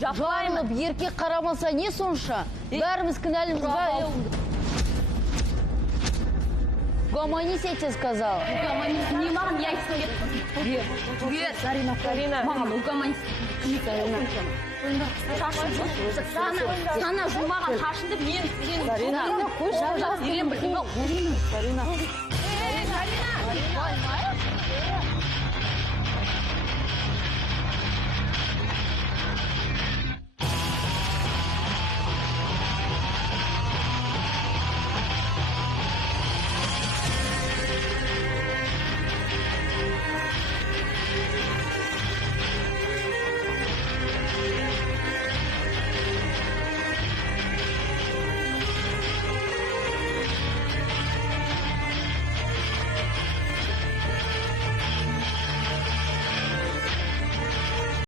Жарылып, еркек қарамаса не сонша? Бәріміз кінәліміз ба? Угомонись, я тебе сказала. Угомонись. Не маған я тебе. Привет. Зарина. Маған угомонись. Сана жумаған шашынды мен сен. Зарина. Зарина.